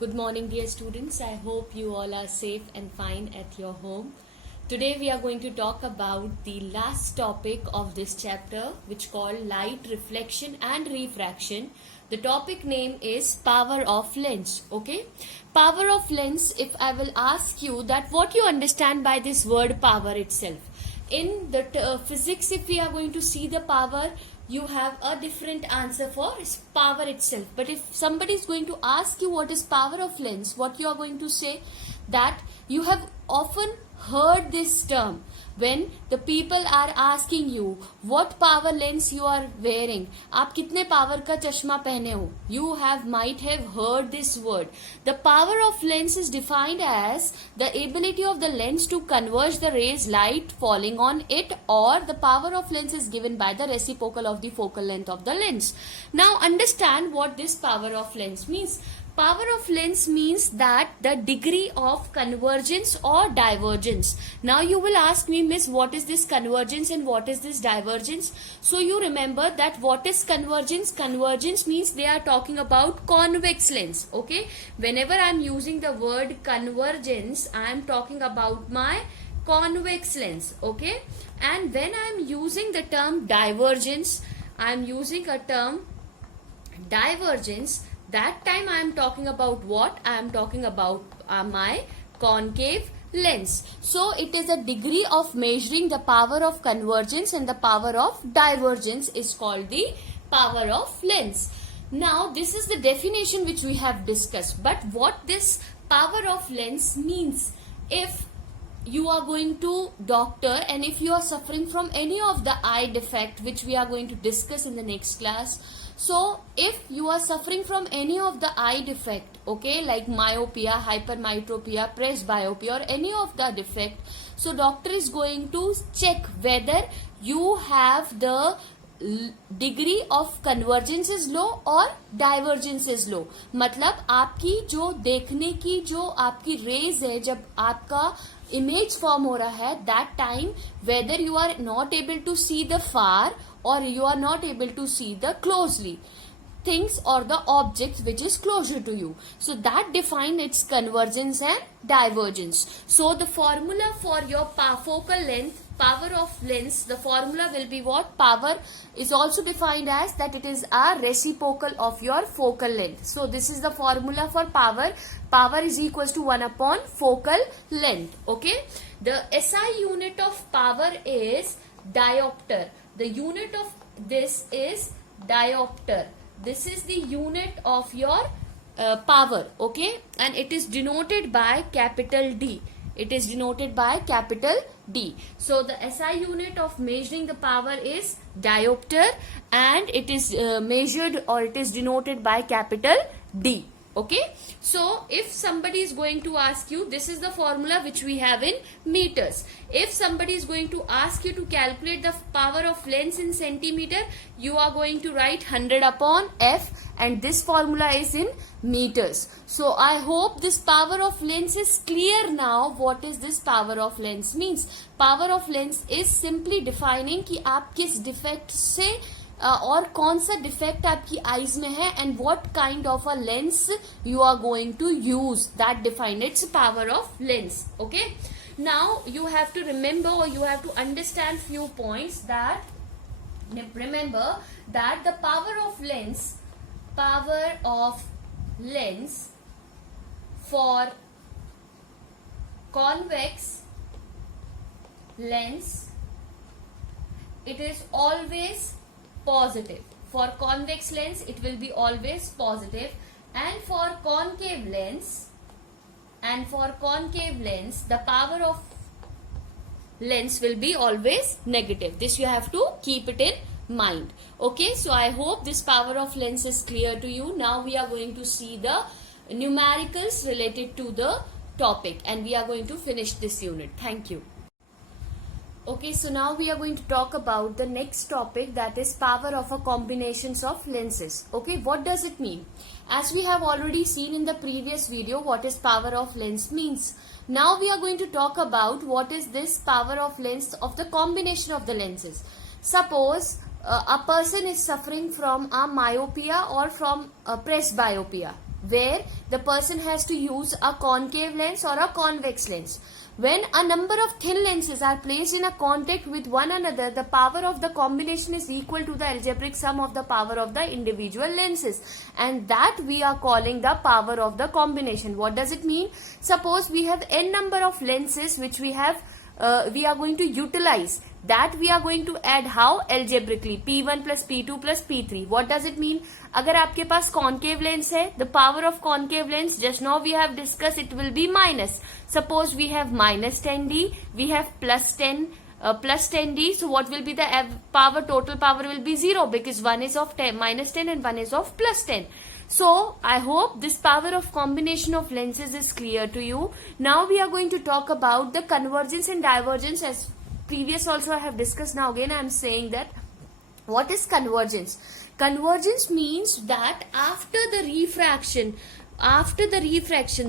Good morning, dear students. I hope you all are safe and fine at your home. Today we are going to talk about the last topic of this chapter, which called light reflection and refraction. The topic name is power of lens. Okay, power of lens. If I will ask you that what you understand by this word power itself, in the physics, if we are going to see the power, you have a different answer for power itself. But if somebody is going to ask you what is power of lens, what you are going to say, that you have often heard this term when the people are asking you what power lens you are wearing, आप कितने power का चश्मा पहने हो, you might have heard this word. The power of lens is defined as the ability of the lens to converge the rays light falling on it, or the power of lens is given by the reciprocal of the focal length of the lens. Now understand what this power of lens means. Power of lens means that the degree of convergence or divergence. Now you will ask me, Miss, what is this convergence and what is this divergence? So you remember that what is convergence? Convergence means they are talking about convex lens. Okay. Whenever I am using the word convergence, I am talking about my convex lens. Okay. And when I am using the term divergence, I am using a term divergence. That time I am talking about what? I am talking about my concave lens. So it is a degree of measuring the power of convergence, and the power of divergence is called the power of lens. Now this is the definition which we have discussed. But what this power of lens means, if you are going to doctor and if you are suffering from any of the eye defect, which we are going to discuss in the next class. So if you are suffering from any of the eye defect, okay, like myopia, hypermetropia, presbyopia, or any of the defect, so doctor is going to check whether you have the degree of convergence is low और divergence is low. मतलब आपकी जो देखने की जो आपकी raise है, जब आपका इमेज फॉर्म हो रहा है, that time whether you are not able to see the far or you are not able to see the closely things or the objects which is closer to you. So that define its convergence and divergence. So the formula for your focal length, power of lens, the formula will be what? Power is also defined as that it is a reciprocal of your focal length. So this is the formula for power. Power is equals to 1 upon focal length. Okay. The SI unit of power is diopter. The unit of this is diopter. This is the unit of your power, okay, and it is denoted by capital D. It is denoted by capital D. So the SI unit of measuring the power is diopter, and it is measured or it is denoted by capital D. Okay, so if somebody is going to ask you, this is the formula which we have in meters. If somebody is going to ask you to calculate the power of lens in centimeter, you are going to write 100 upon F, and this formula is in meters. So I hope this power of lens is clear now. What is this power of lens means? Power of lens is simply defining कि आप किस defect से और कौन सा defect आपकी eyes में है, and what kind of a lens you are going to use, that define its power of lens. Okay, now you have to remember और you have to understand few points. That remember that the power of lens for convex lens, it is always positive. For convex lens it will be always positive, and for concave lens the power of lens will be always negative. This you have to keep it in mind. Okay, so I hope this power of lens is clear to you. Now we are going to see the numericals related to the topic, and we are going to finish this unit. Thank you. Okay, so now we are going to talk about the next topic, that is power of a combinations of lenses. Okay, what does it mean? As we have already seen in the previous video what is power of lens means. Now we are going to talk about what is this power of lens of the combination of the lenses. Suppose a person is suffering from a myopia or from a presbyopia. where the person has to use a concave lens or a convex lens. When a number of thin lenses are placed in a contact with one another, the power of the combination is equal to the algebraic sum of the power of the individual lenses, and that we are calling the power of the combination. What does it mean? Suppose we have n number of lenses which we are going to utilize. That we are going to add how? Algebraically. P1 plus P2 plus P3. What does it mean? अगर आपके पास concave lens है, the power of concave lens, just now we have discussed, it will be minus. Suppose we have minus 10D, we have plus 10D. So what will be the power? Total power will be 0 because one is of minus 10 and one is of plus 10. So I hope this power of combination of lenses is clear to you. Now we are going to talk about the convergence and divergence. As previous also I have discussed, now again I am saying that what is convergence? Convergence means that after the refraction,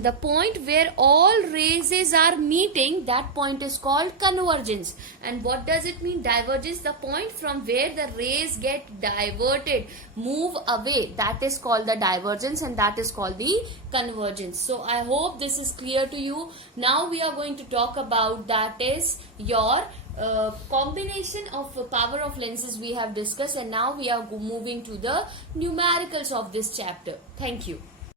the point where all rays are meeting, that point is called convergence. And what does it mean? Divergence, the point from where the rays get diverted, move away, that is called the divergence, and that is called the convergence. So I hope this is clear to you. Now we are going to talk about, that is your combination of power of lenses we have discussed, and now we are moving to the numericals of this chapter. Thank you.